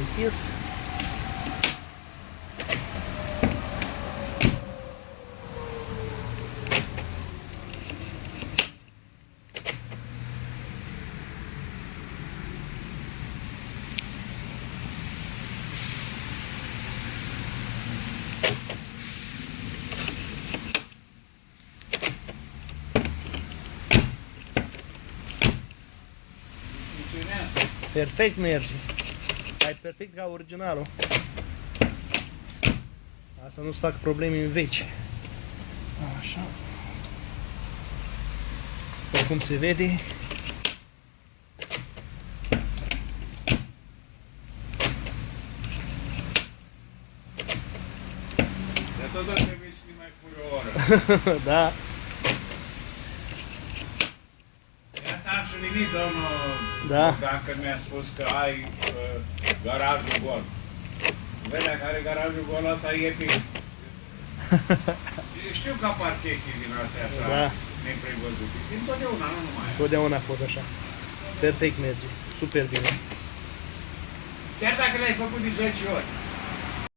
închis. Perfect merge. Ai perfect ca originalul. Asta nu-ți fac probleme în veci. Așa. Oricum se vede. De tot trebuie să ne mai pune o oră. Da. De asta am și venit, domnul Da. că mi-a spus că ai garajul gol. Vedea care garajul gol ăsta e epic. Știu că apar chestii din astea așa, Da. neprevăzute. Din totdeauna, nu numai. Totdeauna a fost așa. Perfect merge. Super bine. Chiar dacă l-ai făcut de 10 ori.